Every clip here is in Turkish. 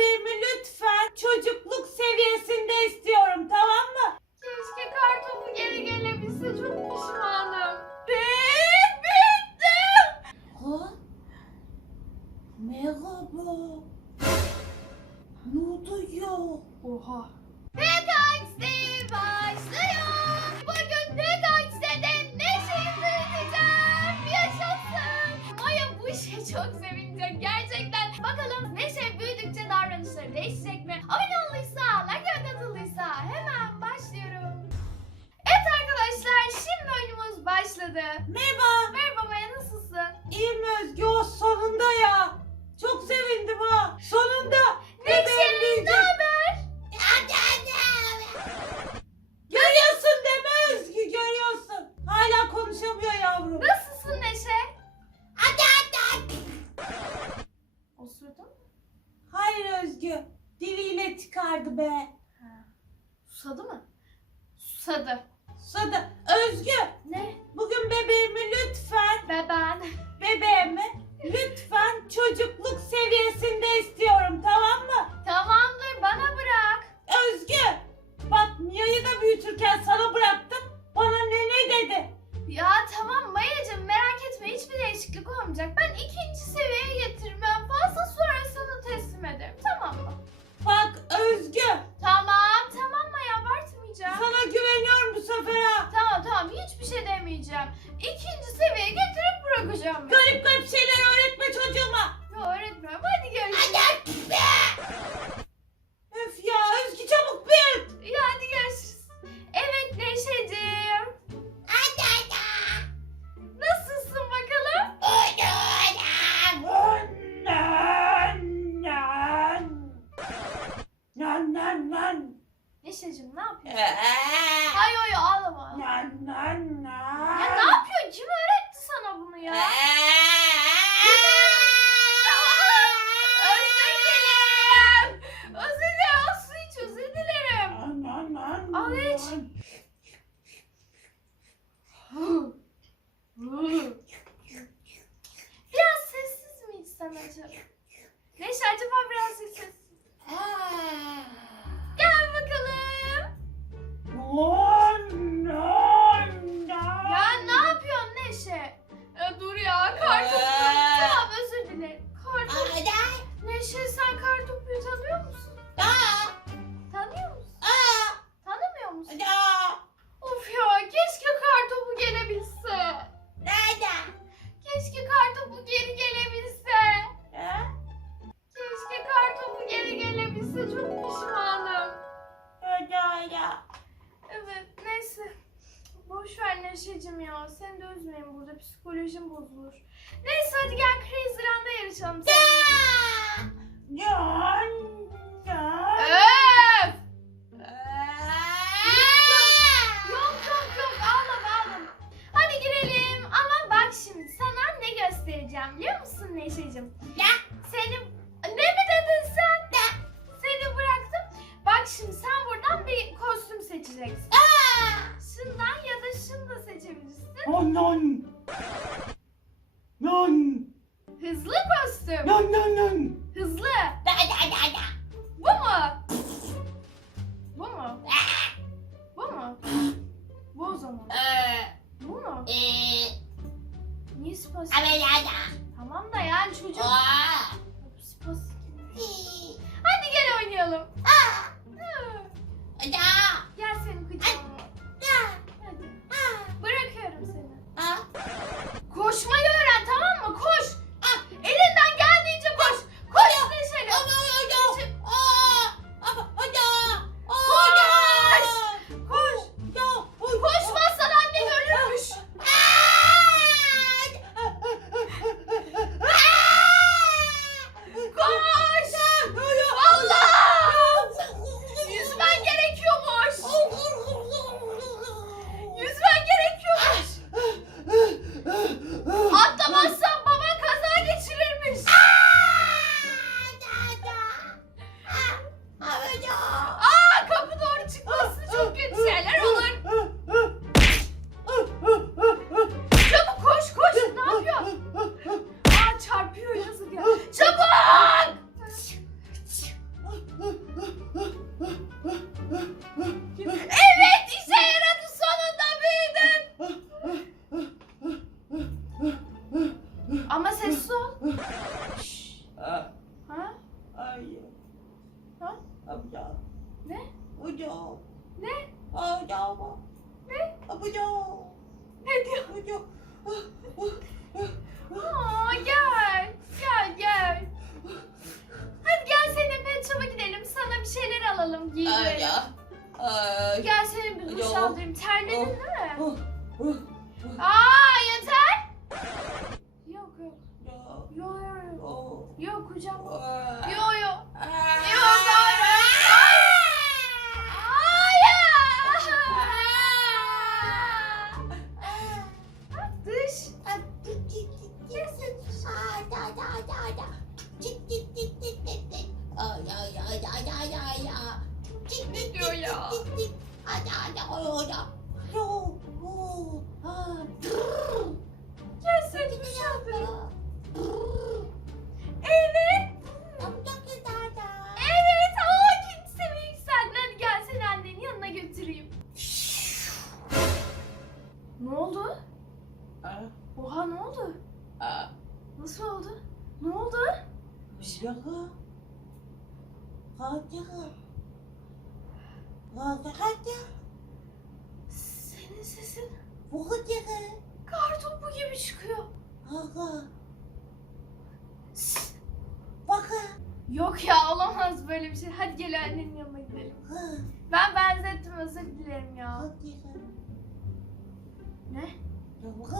baby. Boş ver Neşe'cim ya. Seni de üzmeyin burada. Psikolojim bozulur. Neyse hadi gel Crazy Run'da yarışalım. Ya! Ya! Ya! Öf! Yok yok yok ağlama ağlama. Hadi girelim ama bak şimdi sana ne göstereceğim biliyor musun Neşe'cim? Ya! Seni ne mi dedin sen? Ya! Seni bıraktım. Bak şimdi sen buradan bir kostüm seçeceksin. Şundan da seçebilirsin. Nan nan. Nan. Hızlı kostüm. Nan nan nan. Hızlı. Da da da da. Bu mu? Bu mu? Ah. Ne? Abucu. Ne diyor? Abucu. Aa, gel. Gel gel. Hadi gel seninle pet shop'a gidelim. Sana bir şeyler alalım Ay ya. Ay. Gel seni bir duş Yok. aldırayım. Terledin oh. değil mi? Oh, oh, Aa yeter. Yok yok. Yok yok. Oh. yok. Yok hocam. oh. 我咬 กี้ค่ะนะหลงก็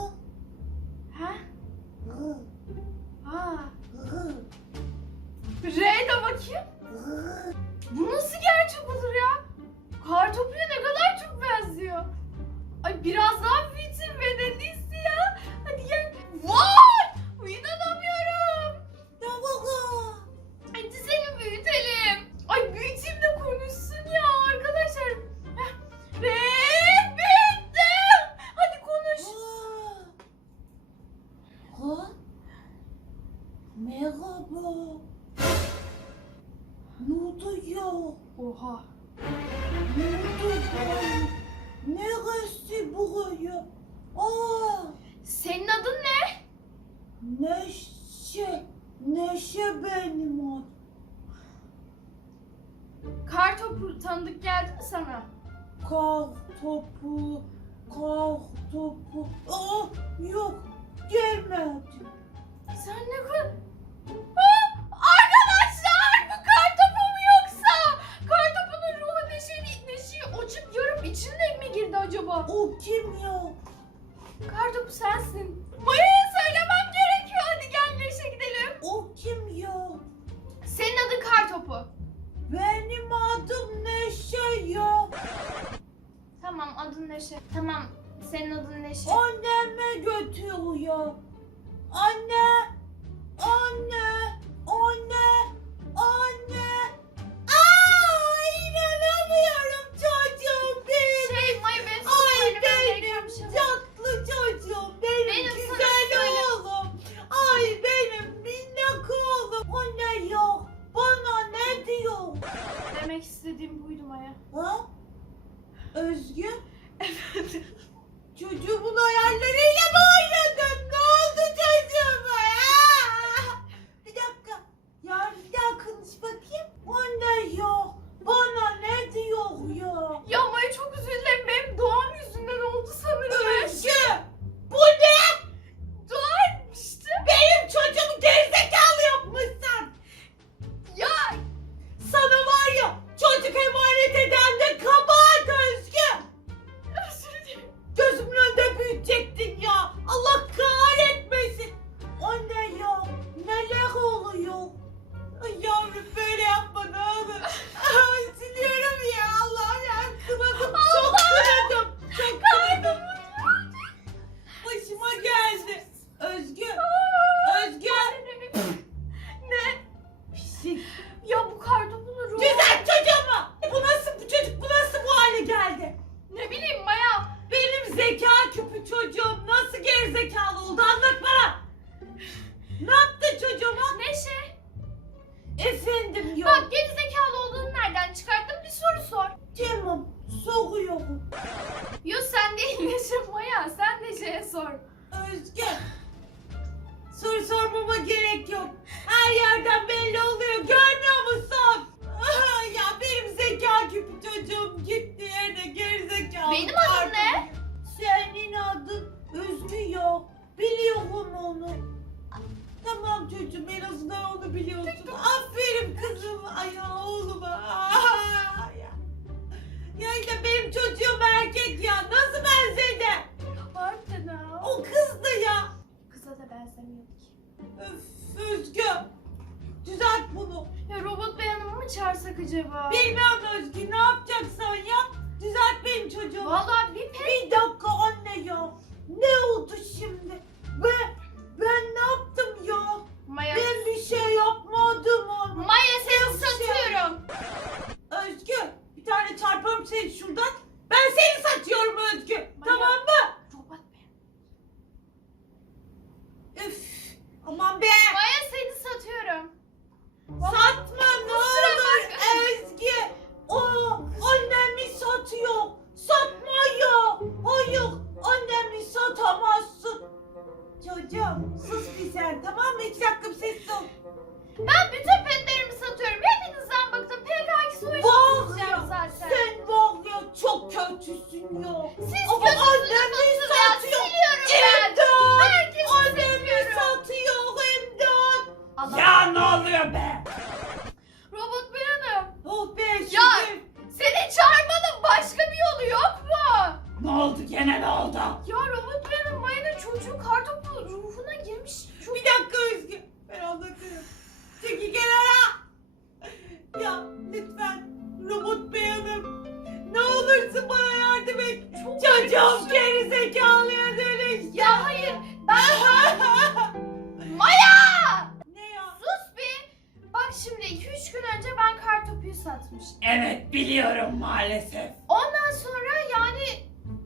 Tanıdık geldi mi sana? Kol topu, kol topu. Oh yok gelmedi. Sen ne kadar... Ah, arkadaşlar bu kar mu yoksa? Kar ruhu neşeli, neşeyi uçup yarıp içine mi girdi acaba? O kim ya? Kar sensin. Maya'ya söylemem gerekiyor. Hadi gel Leş'e gidelim. O kim ya? Senin adın kar. Benim adım Neşe ya. Tamam adın Neşe. Tamam senin adın Neşe. Anneme götürüyor. Anne Öf, Özgü. Düzelt bunu. Ya robot bey hanımı mı çağırsak acaba? Bilmem Özgü ne yapacaksan yap. Düzelt benim çocuğumu. Vallahi 2-3 gün önce ben kartopuyu satmıştım. Evet biliyorum maalesef. Ondan sonra yani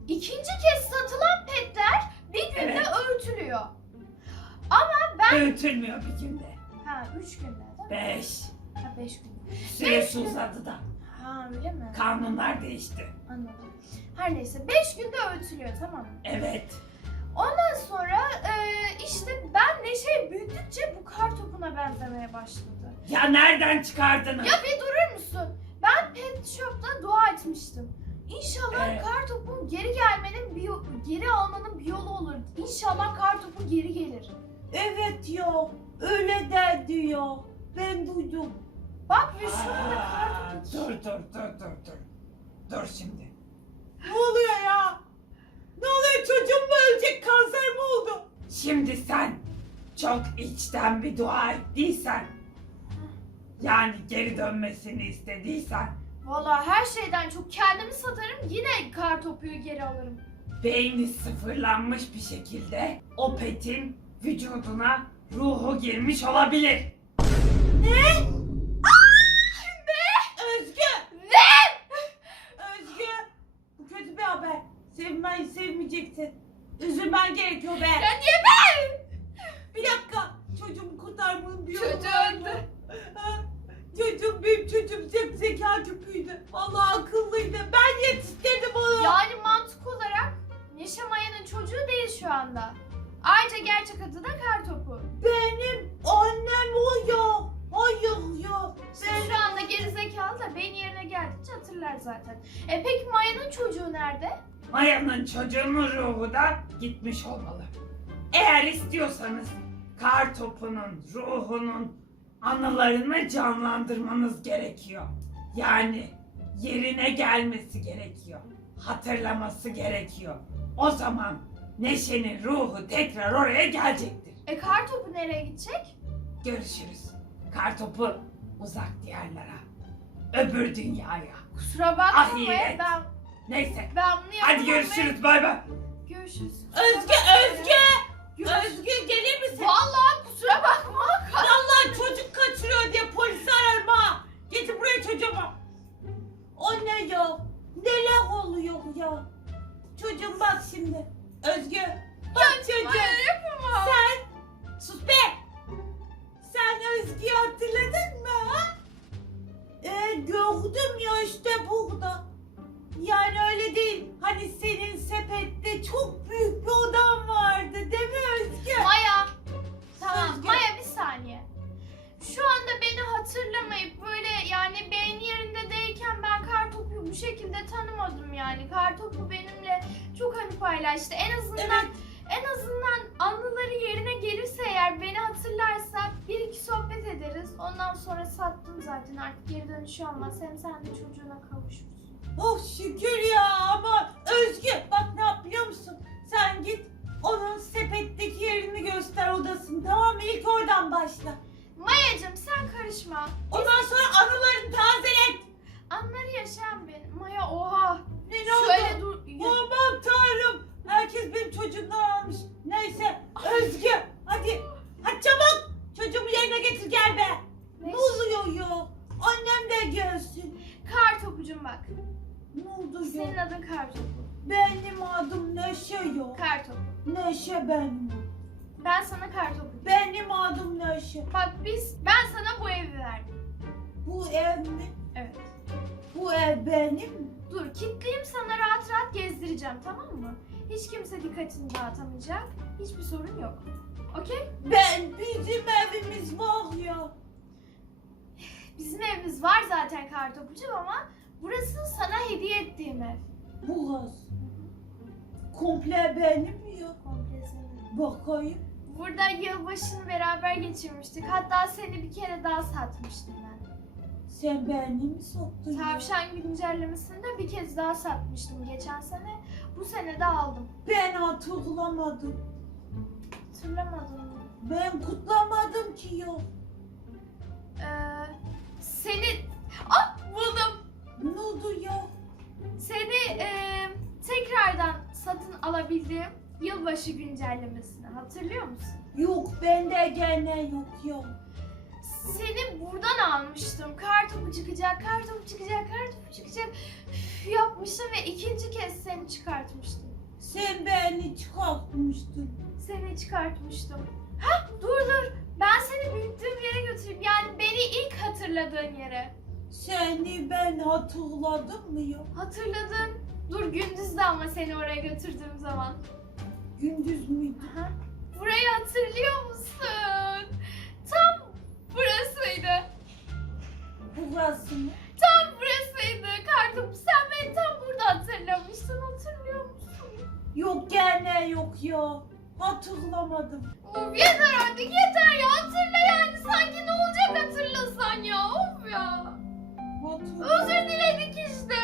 ikinci kez satılan petler bir günde Evet. öğütülüyor. Ama ben... Öğütülmüyor bir günde. Ha 3 günde değil mi? Beş. Ha 5 günde. Süresi uzadı da. Ha öyle mi? Kanunlar değişti. Anladım. Her neyse 5 günde öğütülüyor tamam mı? Evet. Ondan sonra e, işte ben Neşe büyüdükçe bu kar topuna benzemeye başladı. Ya nereden çıkardınız? Ya bir durur musun? Ben pet shop'ta dua etmiştim. İnşallah Evet. kar topun geri gelmenin bir yo- geri almanın bir yolu olur. İnşallah kar topu geri gelir. Evet ya. Öyle der diyor. Ben duydum. Bak ve şu anda kar Aa, topu. dur dur dur dur dur. Dur şimdi. Ne oluyor ya? Ne oluyor çocuğum mu ölecek? Kanser mi oldu? Şimdi sen çok içten bir dua ettiysen yani geri dönmesini istediysen Valla her şeyden çok kendimi satarım yine kar topuyu geri alırım. beyni sıfırlanmış bir şekilde o petin vücuduna ruhu girmiş olabilir. Ne? Özgü! Ne? Özgü! Bu kötü bir haber. Sevmeyi sevmeyeceksin. Üzülmen gerekiyor be. Ya niye ben? Bir dakika. Çocuğumu kurtarmanın bir yolu Çocuğu var mı? öldü. Benim çocuğum çok zeka küpüydü. Vallahi akıllıydı. Ben yetiştirdim onu. Yani mantık olarak Neşe Maya'nın çocuğu değil şu anda. Ayrıca gerçek adı da kar topu. Benim annem o ya. Hayır ya. Siz şu anda gerizekalı da beyin yerine geldikçe hatırlar zaten. E peki Maya'nın çocuğu nerede? Maya'nın çocuğunun ruhu da gitmiş olmalı. Eğer istiyorsanız kar topunun ruhunun anılarını canlandırmanız gerekiyor. Yani yerine gelmesi gerekiyor. Hatırlaması gerekiyor. O zaman Neşe'nin ruhu tekrar oraya gelecektir. E kar topu nereye gidecek? Görüşürüz. Kar topu uzak diyarlara. Öbür dünyaya. Kusura bakma Ahiret. Ben, Neyse. ben bunu yapamam. Hadi görüşürüz. Bay bay. Görüşürüz. Özgü, Özgü. Özgü gelir misin? Vallahi kusura bakma. Vallahi çocuk kaçırıyor diye polisi ararım ha. Getir buraya çocuğumu. O ne ya? Neler oluyor ya? Çocuğum bak şimdi. Özgü. Bak çocuğum. Sen sus be. Sen Özgü'yü hatırladın mı ha? Ee, gördüm ya işte burada. Yani öyle değil. Hani senin sepette çok büyük bir odan vardı değil mi Özgü? Maya. Tamam Özgür. Maya bir saniye. Şu anda beni hatırlamayıp böyle yani beyin yerinde değilken ben kartopu bu şekilde tanımadım yani. Kartopu benimle çok hani paylaştı. En azından Evet. en azından anıları yerine gelirse eğer beni hatırlarsa bir iki sohbet ederiz. Ondan sonra sattım zaten artık geri dönüşü olmaz. Hem sen de çocuğuna kavuşursun. Oh şükür ya ama Özgü bak ne yap biliyor musun? Sen git Onun sepetteki yerini göster odasını tamam mı? İlk oradan başla. Mayacım sen karışma. Ondan sonra anılarını tazelet. Anları yaşayan benim. Maya oha. Ne, ne Şöyle oldu? dur. Aman tanrım. Herkes benim çocuğumdan almış. Neyse Özgü hadi. Hadi çabuk. Çocuğumu yerine getir gel be. Ne Neşe. oluyor ya? Annem de gelsin. Bak. Ne oldu Senin ya? adın kar topu. Benim adım Neşe ya. Kar topu. Neşe benim. Ben sana kar topu. diyeyim. Benim adım Neşe. Bak biz ben sana bu evi verdim. Bu ev mi? Evet. Bu ev benim mi? Dur kilitleyeyim sana rahat rahat gezdireceğim tamam mı? Hiç kimse dikkatini dağıtamayacak. Hiçbir sorun yok. Okey? Ben bizim evimiz var ya. Bizim evimiz var zaten kar topucum ama burası sana hediye ettiğim ev. Burası. Komple benim mi ya? Komple senin. Bakayım. Burada yılbaşını beraber geçirmiştik. Hatta seni bir kere daha satmıştım ben. Sen beni mi sattın ya? Tavşan güncellemesinde bir kez daha satmıştım geçen sene. Bu sene de aldım. Ben hatırlamadım. Hatırlamadın mı? Ben kutlamadım ki ya. Ee, seni... Ah buldum. Ne oldu ya? Seni e, tekrardan satın alabildiğim yılbaşı güncellemesini hatırlıyor musun? Yok bende gene yok ya. Seni buradan almıştım. Kar topu çıkacak, kar topu çıkacak, kar topu çıkacak. Üf, yapmıştım ve ikinci kez seni çıkartmıştım. Sen beni çıkartmıştın. Seni çıkartmıştım. Ha dur dur. Ben seni büyüttüğüm yere götüreyim. Yani beni ilk hatırladığın yere. Seni ben hatırladım mı ya? Hatırladın. Dur gündüzdü ama seni oraya götürdüğüm zaman. Gündüz müydü? Aha. Burayı hatırlıyor musun? Tam burasıydı. Burası mı? Tam burasıydı. Kartopu sen beni tam burada hatırlamıştın. Hatırlıyor musun? Yok gene yok ya. Hatırlamadım. Of yeter artık yeter ya. Hatırla yani. Sanki ne olacak hatırlasan ya. Of ya. Özür diledik işte.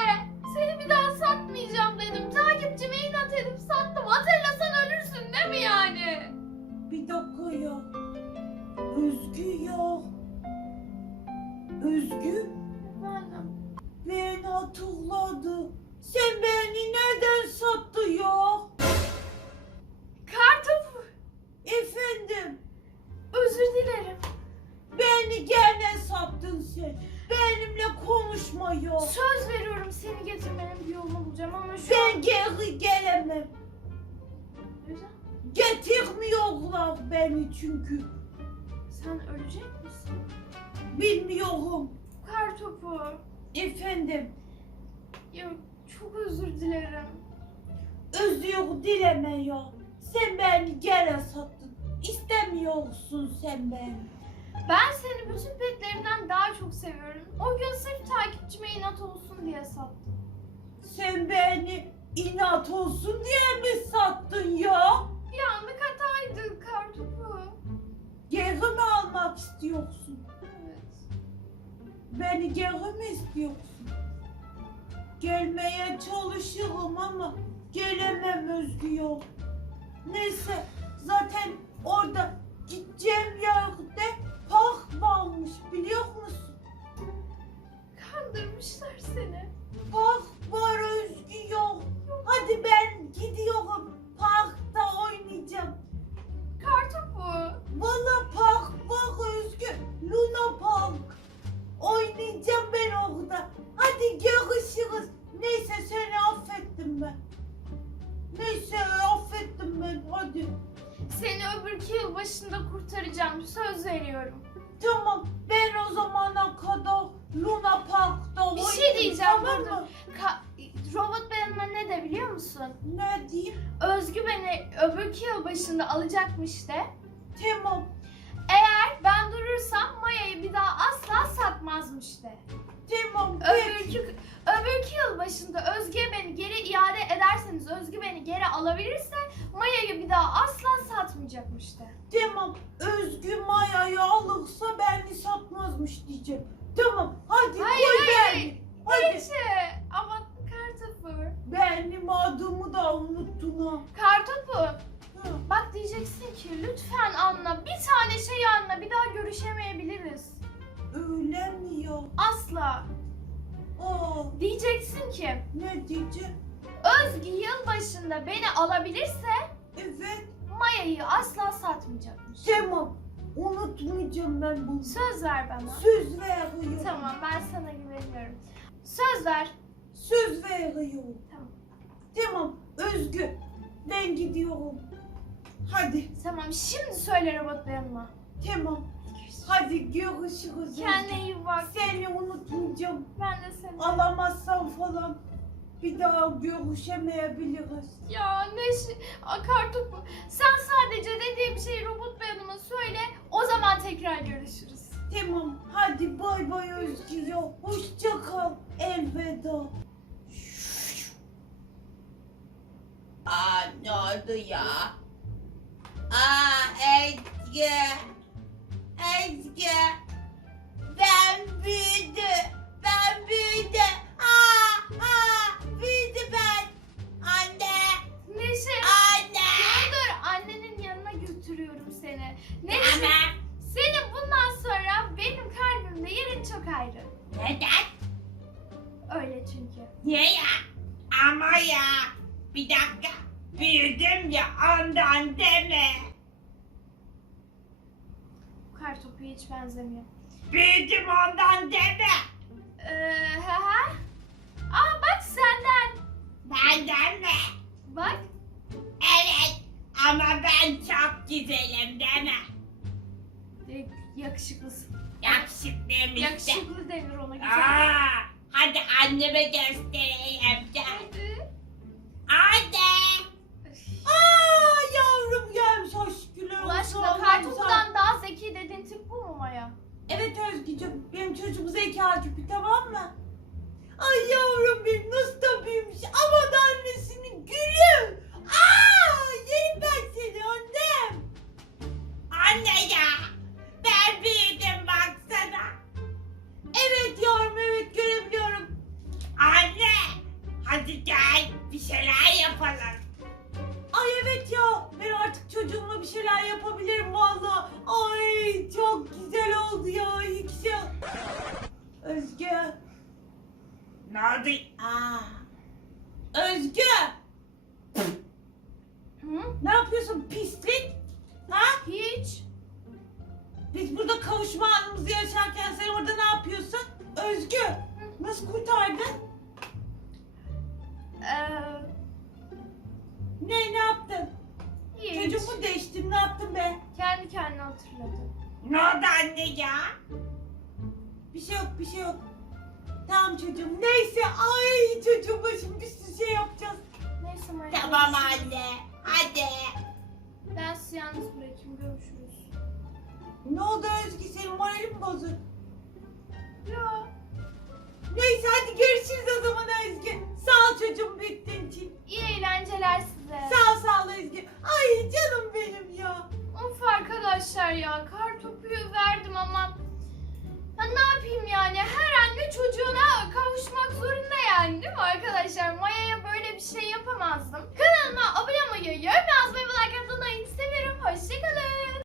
Seni bir daha satmayacağım dedim. Takipçime inat edip sattım. Hatırlasan ölürsün değil mi yani? Bir dakika ya. Özgü ya. Özgü Efendim. ben hatırladı. Sen beni Getirmiyorlar beni çünkü. Sen ölecek misin? Bilmiyorum. Kartopu. Efendim Ya çok özür dilerim. özür dileme ya. Sen beni gene sattın. İstemiyorsun sen beni. Ben seni bütün petlerimden daha çok seviyorum. O gün sırf takipçime inat olsun diye sattım. Sen beni inat olsun Neyse zaten orada gideceğim yerde park varmış biliyor musun? Kandırmışlar seni. Park var Özgü ya. Hadi ben gidiyorum. Parkta oynayacağım. Kartopu. Valla park var Özgü. Luna Park. Oynayacağım ben orada. Hadi görüşürüz. Neyse seni affettim ben. Neyse ben. Hadi. Seni öbürki yıl başında kurtaracağım. Söz veriyorum. Tamam ben o zamana kadar Luna Park'ta Bir şey diyeceğim, mı? Ka- Robot benimle ne de biliyor musun? Ne diyeyim? Özgü beni öbürki yıl başında alacakmış de. Tamam. Eğer ben durursam Maya'yı bir daha asla satmazmış de. Tamam. Peki. Öbürkü, öbürkü yıl başında Özge'ye beni geri iade ederseniz, Özgü beni geri alabilirse Maya'yı bir daha asla satmayacakmış de. Tamam. Özgü Maya'yı alırsa beni satmazmış diyeceğim. Tamam. Hadi Hayır, koy hayır. beni. Hadi. Neyse ama kartopu. Benim adımı da unuttun ha. Kartopu. Hı. Bak diyeceksin ki lütfen anla. Bir tane şey anla. Bir daha görüşemeyebiliriz. Öyle mi ya? Asla. Aa, Diyeceksin ki ne diyeceğim? Özgü yılbaşında beni alabilirse Evet. Maya'yı asla satmayacakmış. Tamam. Unutmayacağım ben bunu. Söz ver bana. Söz veriyorum. Tamam ben sana güveniyorum. Söz ver. Söz veriyorum. Tamam. Tamam. Özgü. Ben gidiyorum. Hadi. Tamam şimdi söyle robot yanıma. Tamam. Hadi görüşürüz. Kendine iyi bak. Seni unutmayacağım. Ben de seni. Alamazsam falan bir daha görüşemeyebiliriz. Ya ne şey... Aa, Kartopu. Sen sadece dediğim şeyi robot beyanıma söyle. O zaman tekrar görüşürüz. Tamam. Hadi bay bay Özgü ya. Hoşça kal. Elveda. Aa ne oldu ya? Aa Ezgi. Ezgi. Ben büyüdüm. Ben büyüdüm. Aa, aa, büyüdü ben. Anne. Neşe. Anne. Dur annenin yanına götürüyorum seni. Neşe. Ama Senin bundan sonra benim kalbimde yerin çok ayrı. neden? Öyle çünkü. Niye ya? Ama ya. Bir dakika. Büyüdüm ya ondan deme. Kartopu'ya hiç benzemiyor. Büyüdüm ondan deme. Ee, ha ha. Aa bak senden. Benden mi? Bak. Evet. Ama ben çok güzelim deme. Ee, yakışıklısın. Yakışıklıyım işte. Yakışıklı denir ona güzel. Aa, hadi anneme göstereyim gel. Hadi. Anne. Aa yavrum gelmiş aşkına. Allah aşkına Kartopu'dan daha zeki dediğin tip bu mu Maya? Evet Özgücüm benim çocuğum zeka küpü tamam mı? Ay yavrum benim nasıl da büyümüş. Aman annesinin gülü. Aa yerim ben seni annem. Kendi kendine hatırladı. Ne oldu anne ya? Bir şey yok bir şey yok. Tamam çocuğum neyse ay çocuğum şimdi bir sürü şey yapacağız. Neyse Maya. Tamam anne. Hadi. Ben sizi yalnız bırakayım. Görüşürüz. Ne oldu Özgü senin moralin mi bozuk? Ya. Neyse hadi görüşürüz o zaman Özgü. Sağ ol çocuğum büyüttüğün için. İyi eğlenceler size. Sağ ol sağ ol Özgü. Ay canım benim ya. Of arkadaşlar ya kar topuyu verdim ama ya ne yapayım yani her anne çocuğuna kavuşmak zorunda yani değil mi arkadaşlar? Maya'ya böyle bir şey yapamazdım. Kanalıma abone olmayı, yorum yazmayı ve like atmayı seviyorum. Hoşçakalın.